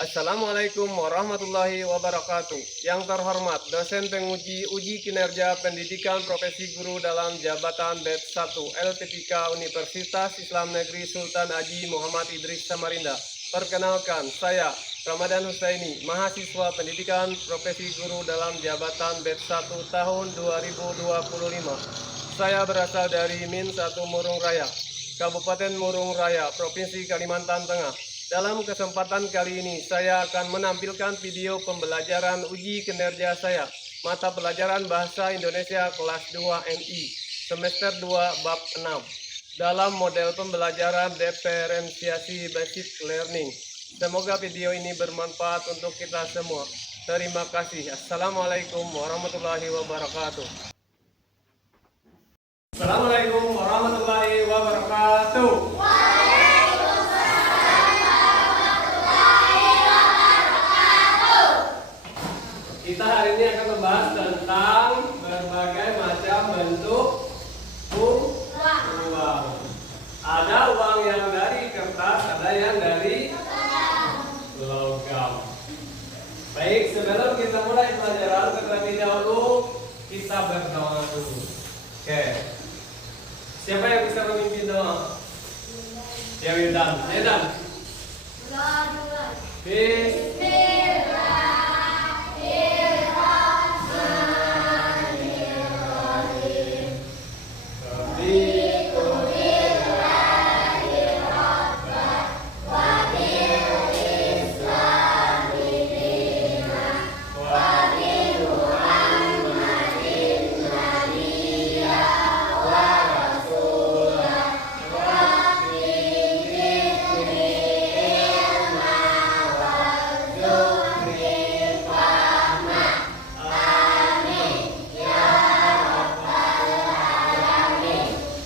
Assalamualaikum warahmatullahi wabarakatuh. Yang terhormat dosen penguji uji kinerja pendidikan profesi guru dalam jabatan BED 1 LPTK Universitas Islam Negeri Sultan Haji Muhammad Idris Samarinda. Perkenalkan, saya Ramadan Husaini, mahasiswa pendidikan profesi guru dalam jabatan BED 1 tahun 2025. Saya berasal dari Min 1 Murung Raya, Kabupaten Murung Raya, Provinsi Kalimantan Tengah. Dalam kesempatan kali ini, saya akan menampilkan video pembelajaran uji kinerja saya, mata pelajaran Bahasa Indonesia kelas 2 MI, semester 2 bab 6, dalam model pembelajaran diferensiasi basic learning. Semoga video ini bermanfaat untuk kita semua. Terima kasih. Assalamualaikum warahmatullahi wabarakatuh. Assalamualaikum warahmatullahi wabarakatuh. Kita hari ini akan membahas tentang berbagai macam bentuk uang. Ada uang yang dari kertas, ada yang dari logam. Baik, sebelum kita mulai pelajaran, terlebih dahulu kita berdoa dulu. Oke. Siapa yang bisa memimpin doa? Ya, Wildan. Wildan.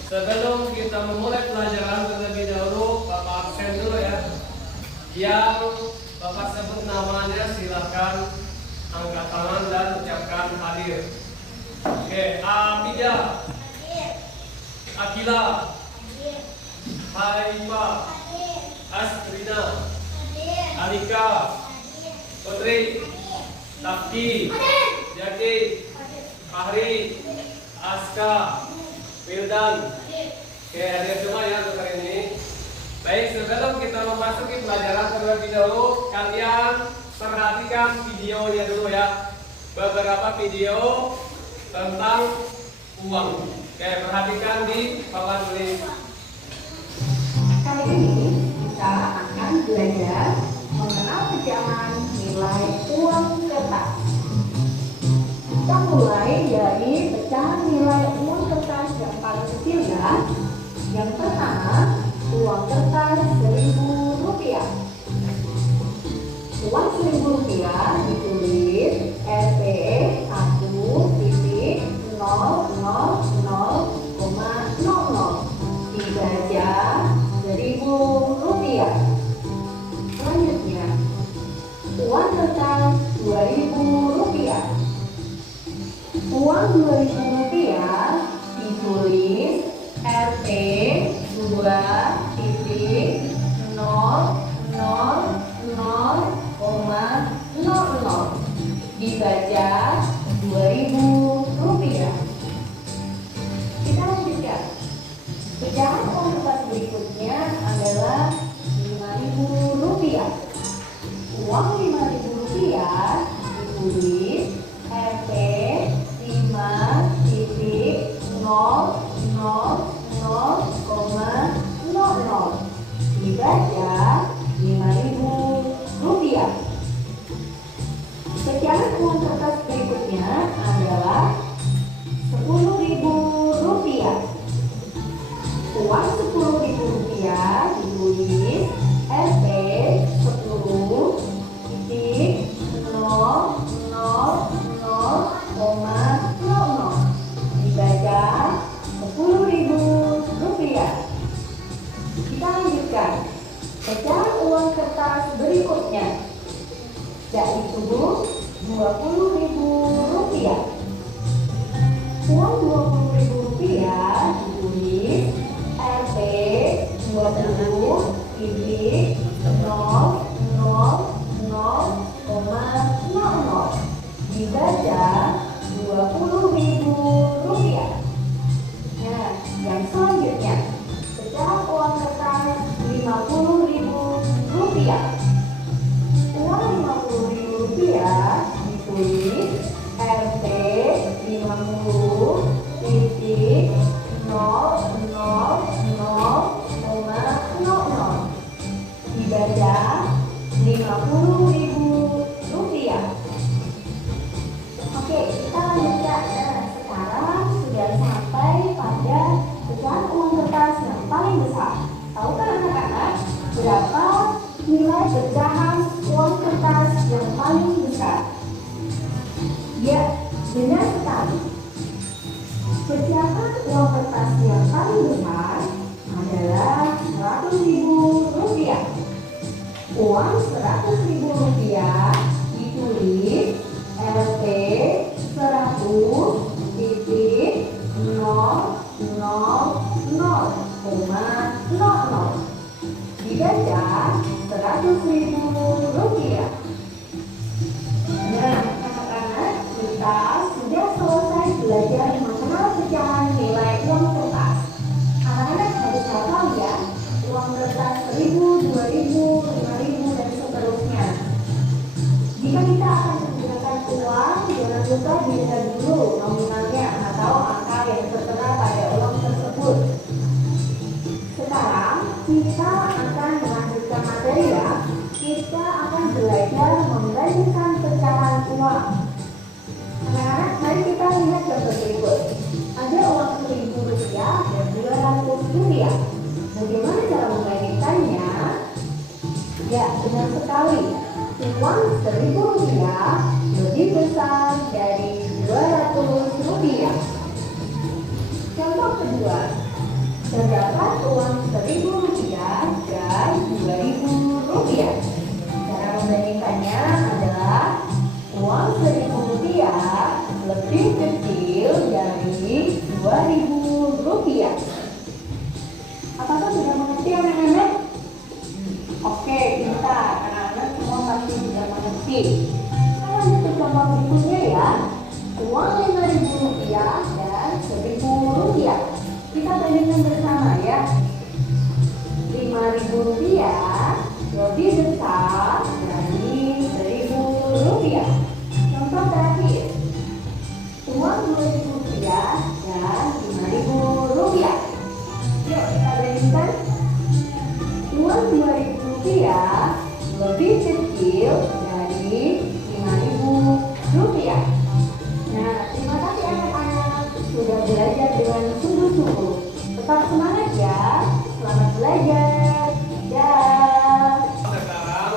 Sebelum kita memulai pelajaran, terlebih dahulu Bapak absen dulu ya. Yang Bapak sebut namanya silakan angkat tangan dan ucapkan hadir. Oke, Amida, Akila, Haifa, Astrina, Anika, Putri, Taki, Jaki, Fahri, Aska, Wildan. Oke, hadir semua ya untuk hari ini. Baik, sebelum kita memasuki pelajaran terlebih dahulu, kalian perhatikan videonya dulu ya. Beberapa video tentang uang. Oke, perhatikan di papan tulis. Kali ini kita akan belajar mengenal pecahan nilai uang kertas. Kita mulai dari pecahan nilai uang kertas yang paling kecil ya. Yang pertama, uang kertas Rp1.000. Uang Rp1.000 ditulis Rp1.000,00 dibaca Rp1.000. Selanjutnya, uang kertas Rp2.000. Uang Rp2.000 ditulis Rp2.000,00 dibaca Rp2.000. Kita lanjutkan. Pecahan uang kertas berikutnya adalah Rp5.000. Uang Rp5.000 ditulis Rp5.000,00 dibaca Rp5.000. Pecahan uang kertas berikutnya adalah Rp10.000. Uang Rp10.000 ditulis Rp10.000,00 dibaca Rp10.000. Kita lanjutkan. Pecahan uang kertas berikutnya yaitu Rp20.000. Uang Rp20.000 ditulis Rp20.000,00 Rp50.000. Oke, kita lanjutkan. Nah, sekarang sudah sampai pada pecahan uang kertas yang paling besar. Tahukah anak-anak berapa nilai pecahan uang kertas yang paling besar? Ya, benar sekali. Pecahan uang kertas yang paling besar adalah Rp100.000. Uang Rp100.000 ditulis LP 100.000,00. Dibaca Rp100.000. Nah, anak-anak, kita sudah selesai belajar mengenal pecahan nilai uang kertas. Anak-anak harus hafal ya, uang kertas 1.000, 2.000, 5.000, dan seterusnya. Jika kita akan menggunakan uang, jangan lupa dilihat dulu nominalnya atau angka yang tertera pada uang tersebut. Sekarang kita akan melanjutkan materi ya. Kita akan belajar membandingkan pecahan uang. Anak-anak, mari kita lihat gambar berikut. Ada uang Rp1.000 dan Rp200. Bagaimana cara membandingkannya? Ya, benar sekali. Uang Rp1.000 lebih besar dari Rp200. Contoh kedua, terdapat uang Rp1.000 dan Rp2.000. Cara membandingkannya adalah uang Rp1.000 lebih kecil dari Rp2.000. Apakah sudah mengerti anak-anak? Oke, pintar. Anak-anak semua pasti sudah mengerti. Kita lanjut ke contoh berikutnya ya. Uang Rp5.000 dan Rp1.000. Kita bandingkan bersama ya. Rp5.000 lebih besar dari Rp1.000. Contoh terakhir, uang Rp2.000 dan Rp5.000. Yuk kita bandingkan. Uang Rp2.000 lebih kecil dari Rp5.000. Nah, terima kasih anak-anak sudah belajar dengan sungguh-sungguh. Tetap semangat ya. Selamat belajar. Dah. Sekarang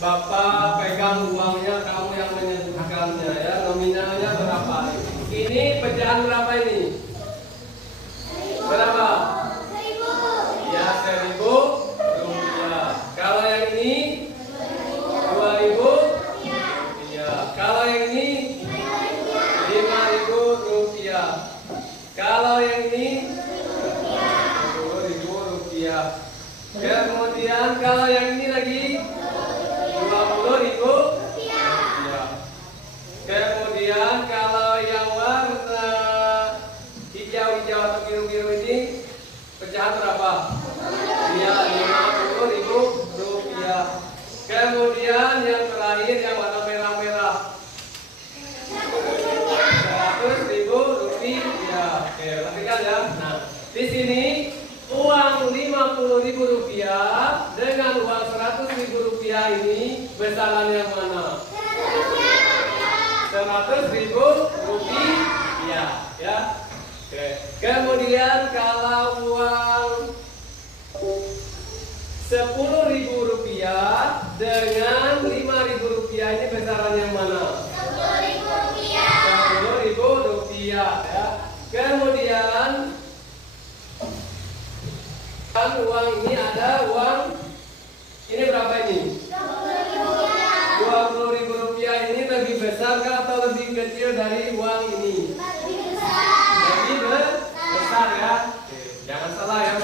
Bapak pegang uangnya, kamu yang menyebutkannya ya, nominalnya berapa? Ini pecahan berapa ini? Berapa? Ya, Rp1.000. Kalau yang ini Rp2.000. Ya. Kalau yang ini Rp5.000. Kalau yang ini Rp10.000. Kemudian kalau yang ini lagi Rp20.000. Kemudian kalau yang warna hijau-hijau atau biru-biru ini pecahan berapa? Ya, Rp50.000. Kemudian yang terakhir yang warna merah-merah Rp100.000. Oke, perhatikan ya. Nah, di sini uang Rp50.000 dengan uang Rp100.000 ini besaran yang mana? Rp100.000 ya. Oke. Kemudian kalau uang Rp10.000 dengan Rp5.000 ini besaran yang mana? Rp10.000 ya. Kemudian uang ini ada uang ini berapa ini? Rp20.000 ini lebih besar atau lebih kecil dari uang ini? Lebih besar ya. Jangan salah ya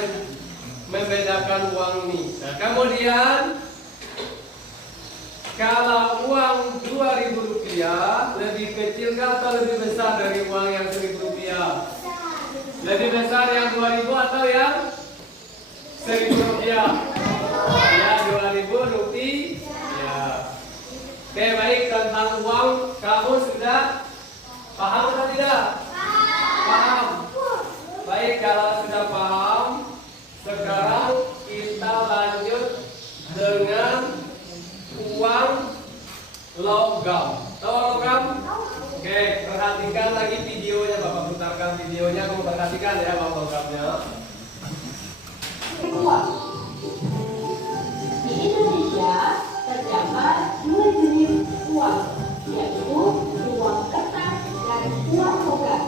membedakan uang ini. Nah, kemudian kalau uang Rp2.000 lebih kecil atau lebih besar dari uang yang Rp1.000? Lebih besar yang Rp2.000 atau yang Rp1.000? Ya, Rp2.000. Oke, baik, tentang uang kamu sudah paham atau tidak? Paham. Baik, kalau sudah paham, sekarang kita lanjut logam. Tahu logam? Oke, perhatikan lagi videonya, Bapak putarkan videonya, kamu perhatikan ya uang logamnya. Uang. Di Indonesia terdapat dua jenis uang, yaitu uang kertas dan uang logam.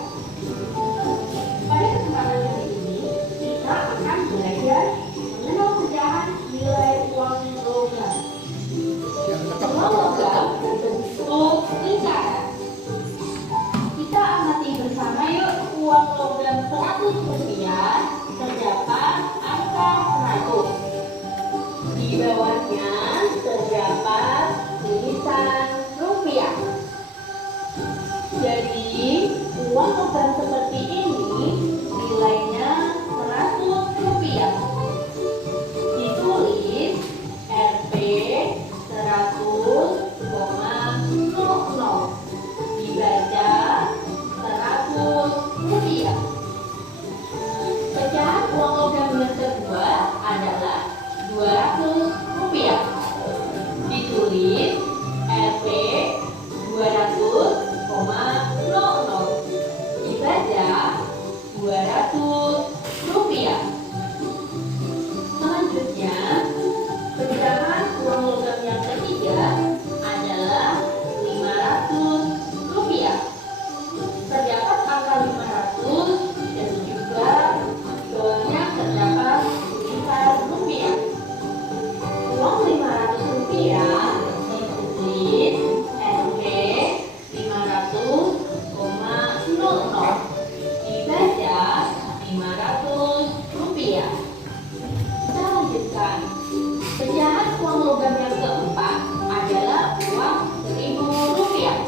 Pada kesempatan kali ini, kita akan belajar mengenal sejarah nilai uang logam. Uang logam berbentuk lingkaran. Kita amati bersama yuk uang logam 100 rupiah terdapat angka 100. Di bawahnya terdapat tulisan rupiah. Jadi uang logam seperti ini nilainya 100 rupiah. Ditulis Rp 100,00. Dibaca 100 rupiah. Pecahan uang logam yang kedua adalah 200 rupiah. Ditulis Rp 200,00. Dibaca 200 rupiah. Selanjutnya, pecahan uang logam yang ketiga adalah 500 rupiah. Terdapat angka 500 dan juga di bawahnya terdapat tulisan rupiah. Uang 500 rupiah ditulis Rp 500,00. Dibaca 500 rupiah. Kita lanjutkan. Pecahan uang logam yang keempat adalah uang 1.000 rupiah.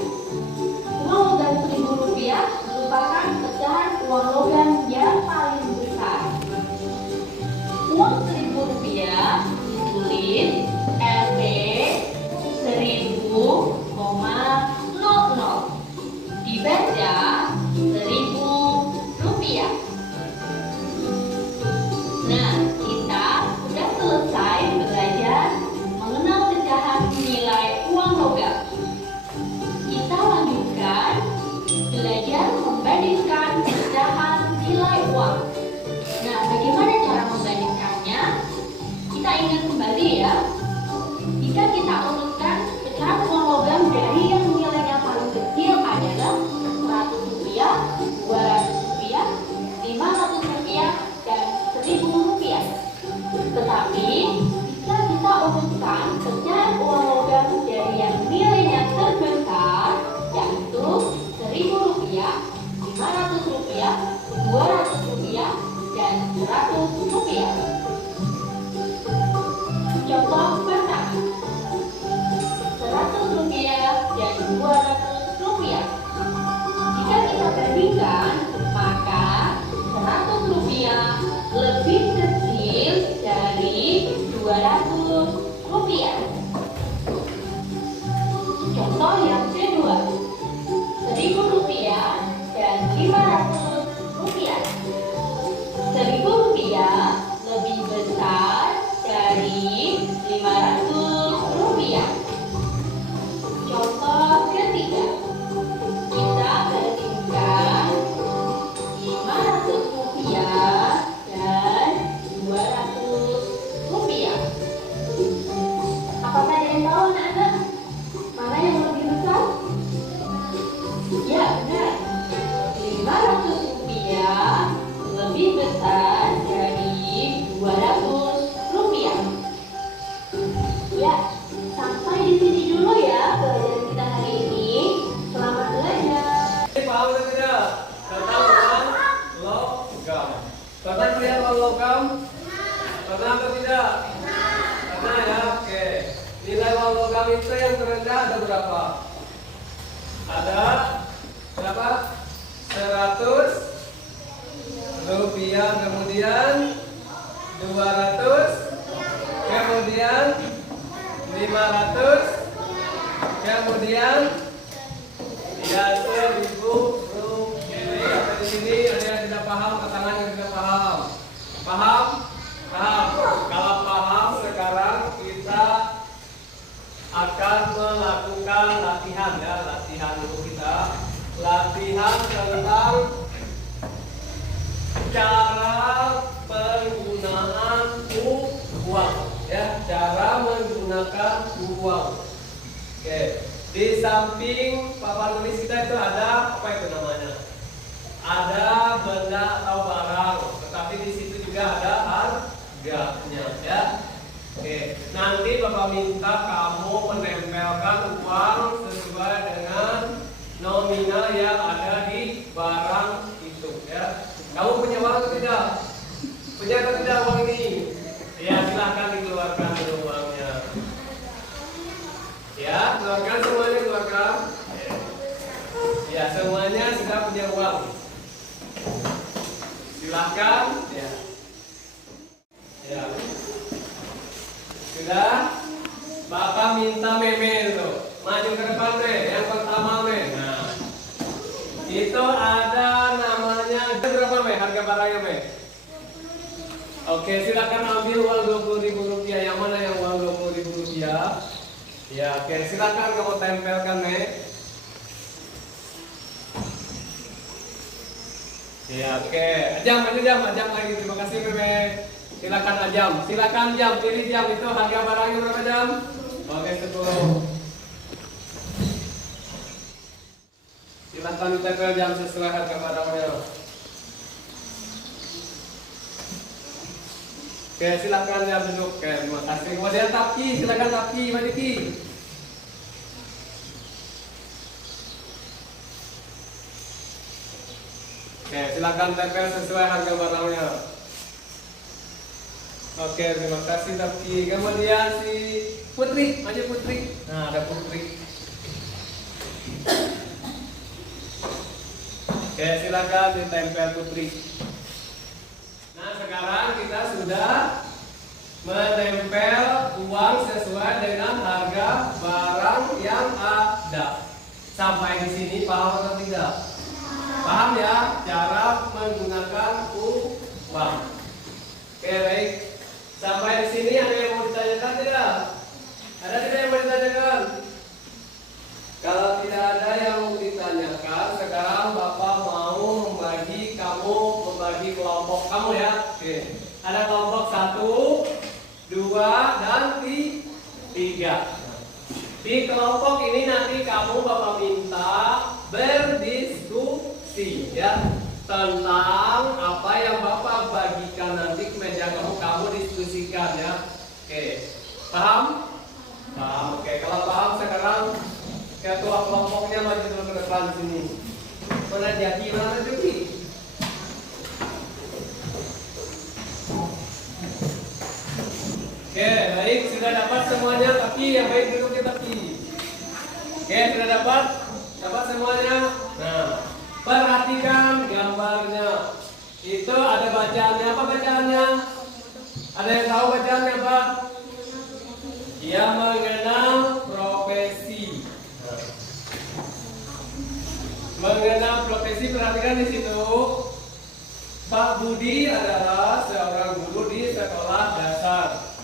Uang logam 1.000 rupiah merupakan pecahan uang logam yang paling besar. Uang 1.000 rupiah ditulis Rp 1.000,00. Dibaca 1.000 rupiah. Nah, kita sudah selesai belajar mengenal pecahan nilai uang logam. Kita lanjutkan belajar membandingkan pecahan nilai uang. Nah, bagaimana cara membandingkannya? Kita ingat kembali ya. Jika kita urutkan pecahan uang logam dari yang nilainya paling kecil adalah 100 rupiah, 200 rupiah, 500 rupiah, dan 1.000 rupiah. Tetapi, jika kita urutkan pecahan uang logam dari yang nilainya terbesar, yaitu 1.000 rupiah, 500 rupiah, 200 rupiah, dan 100 rupiah. Contoh pertama, 100 rupiah dan 200 rupiah. Jika kita bandingkan, maka 100 rupiah lebih kecil dari 200 rupiah. Contoh yang kedua, 1.000 rupiah dan 500 rupiah. 1.000 rupiah lebih besar dari 500 rupiah. Contoh ketiga, kita bandingkan 500 rupiah dan 200 rupiah. Apakah ada yang tahu anak-anak? Mana yang lebih besar? Ya, benar. 500 rupiah lebih besar dari 200 rupiah. Ya, sampai di sini dulu ya pelajaran kita hari ini. Selamat belajar. Paham atau tidak? Tentang uang logam. Pernah melihat uang logam? Pernah atau tidak? Pernah ya? Oke. Nilai uang logam itu yang terendah ada berapa? Ada berapa? 100 rupiah, kemudian 200, kemudian 500, kemudian ya 1.000 rupiah. Di sini ada yang tidak paham, tangan yang tidak paham. Paham? Paham. Kalau paham, sekarang kita akan melakukan latihan ya, latihan dulu kita. Latihan tentang cara penggunaan uang ya, cara menggunakan uang. Oke, di samping papan tulis kita itu ada apa itu namanya? Ada benda atau barang, tetapi di situ juga ada harganya ya. Oke, nanti Bapak minta kamu menempelkan uang sesuai dengan nominal yang ada di barang itu ya. Kamu punya uang atau tidak? Punya atau tidak uang ini? Ya, silahkan dikeluarkan dulu uangnya. Ya, keluarkan semuanya, keluarkan. Ya, semuanya sudah punya uang. Silahkan. Ya. Ya. Sudah? Bapak minta meme itu. Maju ke depan deh. Yang pertama me. Nah, itu ada namanya. Berapa me? Harga barangnya me? Oke, silakan ambil uang Rp20.000. Yang mana yang uang Rp20.000? Ya, oke, silakan kamu tempelkan me. Ya, oke. Ajam lagi. Terima kasih Meme. Silakan ajam. Silakan jam. Pilih jam itu harga barangnya berapa jam? Oke, 10. Silakan ditempel jam sesuai harga barangnya. Oke, silakan ya duduk. Oke, terima kasih. Kemudian Tapki, silakan Tapki, Madiki. Oke, silakan tempel sesuai harga barangnya. Oke, terima kasih Tapki. Kemudian si Putri, maju Putri. Nah, ada Putri. Oke, silakan ditempel Putri. Nah, sekarang kita sudah menempel uang sesuai dengan harga barang yang ada. Sampai di sini paham atau tidak? Paham ya cara menggunakan uang. Oke, baik. Sampai di sini ada yang mau ditanyakan tidak? Ada tidak yang mau ditanyakan? Kalau tidak ada yang mau ditanyakan, sekarang Bapak mau membagi kelompok kamu ya. Oke. Ada kelompok 1, 2, dan 3. Di kelompok ini nanti kamu Bapak minta berdiskusi ya tentang apa yang Bapak bagikan nanti ke meja kamu diskusikan ya. Oke. Paham? Paham. Oke, kalau paham sekarang ketua kelompoknya maju dulu ke depan sini. Mana Jaki, mana Jaki? Oke, baik, sudah dapat semuanya, tapi yang baik duduknya tapi. Oke, sudah dapat semuanya. Nah, perhatikan gambarnya. Itu ada bacaannya. Apa bacaannya? Ada yang tahu bacaannya apa? Dia mengenal profesi. Mengenal profesi, perhatikan di situ. Pak Budi adalah seorang guru di sekolah dasar.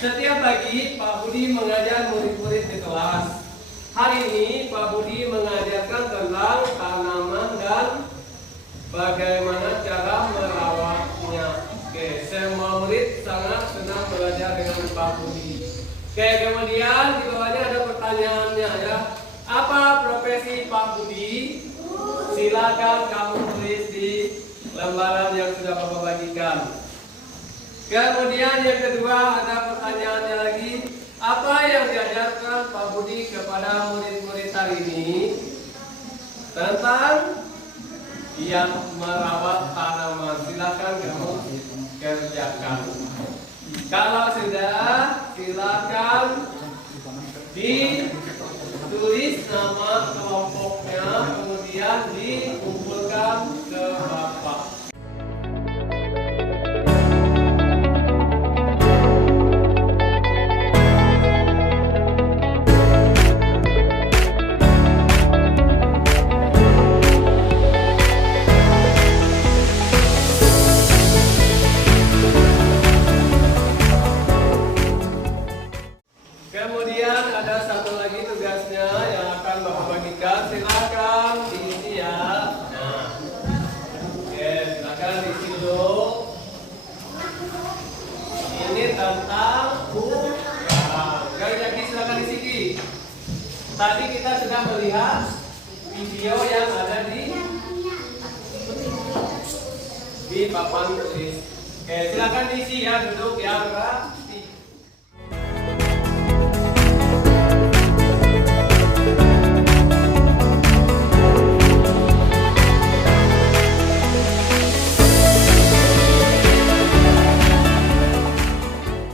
Setiap pagi Pak Budi mengajar murid-murid di kelas. Hari ini Pak Budi mengajarkan tentang tanaman dan bagaimana cara merawatnya. Oke, semua murid sangat senang belajar dengan Pak Budi. Oke, kemudian di bawahnya ada pertanyaannya ya. Apa profesi Pak Budi? Silakan kamu tulis di lembaran yang sudah Bapak bagikan. Kemudian yang kedua ada pertanyaannya lagi. Apa yang diajarkan Pak Budi kepada murid-murid hari ini tentang yang merawat tanaman? Silakan kamu kerjakan. Kalau sudah, silakan ditulis nama kelompoknya, kemudian dikumpulkan ke Bapak. Kemudian ada satu lagi tugas Jaki silakan Siki. Tadi kita sudah melihat video yang ada di papan tulis. Oke, silakan diisi ya, duduk ya, berarti.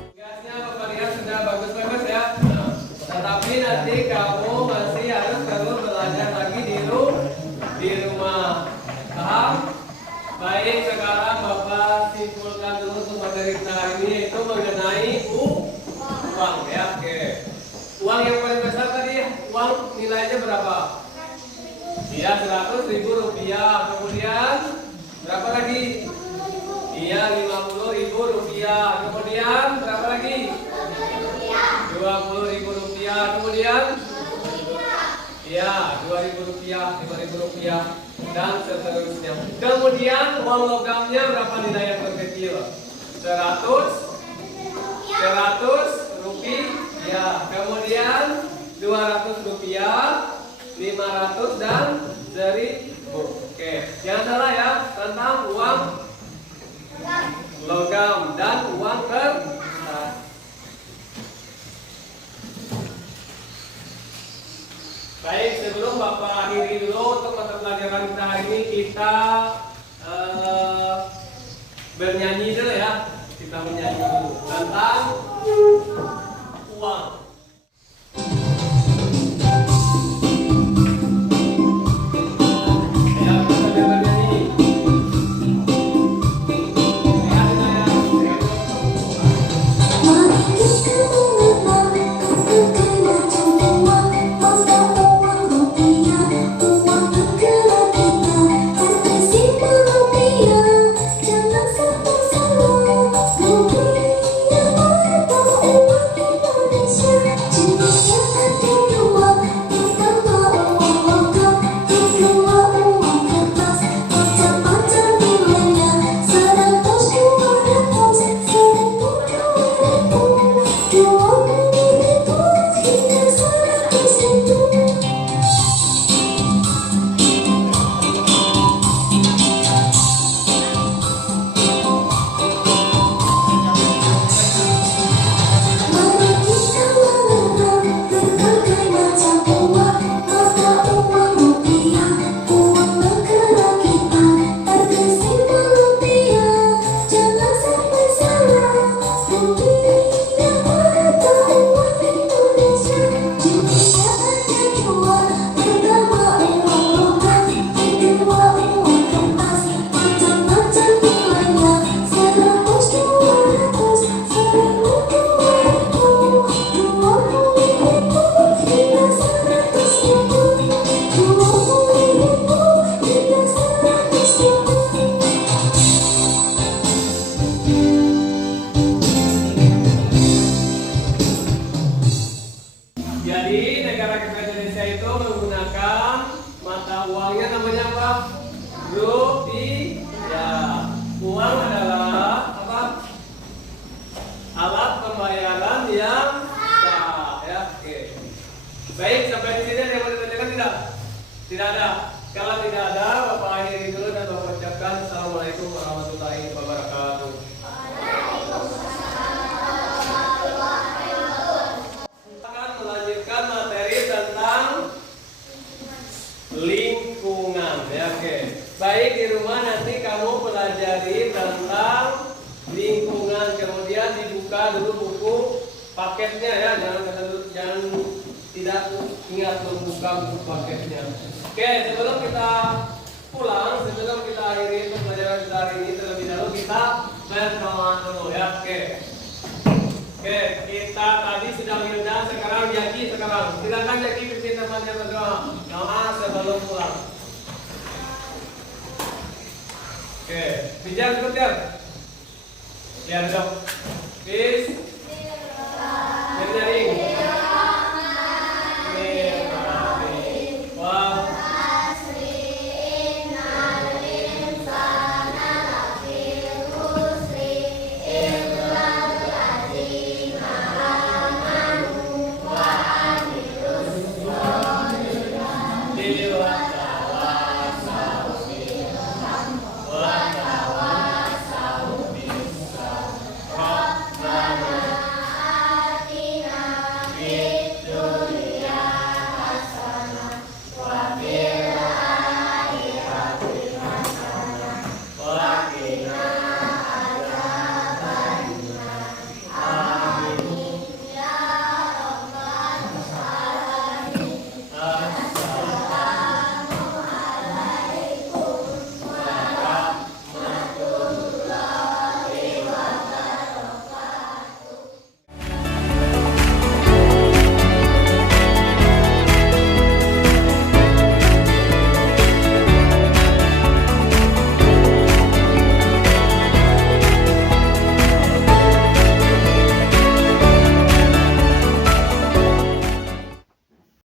Tugasnya Bapak lihat sudah bagus-bagus ya. Tetapi nanti kamu masih harus terus belajar lagi di rumah. Paham? Baik, sekarang Bapak simpulkan dulu untuk materi kita hari ini, yaitu mengenai uang ya. Oke. Uang yang paling besar tadi, uang nilainya berapa? Iya, 100.000 rupiah. Kemudian berapa lagi? Iya, 50.000 rupiah. Kemudian berapa lagi? 20.000 rupiah. Kemudian iya, 2.000 rupiah, 5.000 rupiah, dan seterusnya. Kemudian uang logamnya berapa nilai yang terkecil? 100 rupiah. Kemudian 200 rupiah, 500 dan 1.000. Oke, jangan salah ya tentang uang logam dan uang kertas. Baik, sebelum Bapak akhiri dulu untuk mata pelajaran kita hari ini, kita bernyanyi dulu ya. Kita bernyanyi dulu tentang uang. Jadi negara kita Indonesia itu menggunakan mata uangnya namanya apa? Rupiah. Uang adalah apa? Alat pembayaran yang sah. Ya, oke. Baik, sampai di sini ada yang mau ditanyakan tidak? Tidak ada. Kalau tidak ada, Bapak akhiri dulu dan Bapak ucapkan Assalamualaikum warahmatullahi wabarakatuh. Lingkungan ya, oke. Baik, di rumah nanti kamu pelajari tentang lingkungan, kemudian dibuka dulu buku paketnya ya, jangan tidak ingat membuka buku paketnya. Oke, sebelum kita pulang, sebelum kita akhiri untuk pelajaran kita hari ini, terlebih dahulu kita berdoa dulu ya. Oke, kita tadi sudah Wilda, sekarang Jaki, silakan Jaki pimpin temannya berdoa. Doa sebelum pulang. Oke, bijar sebentar. Ya, dok. Peace. Menyaring.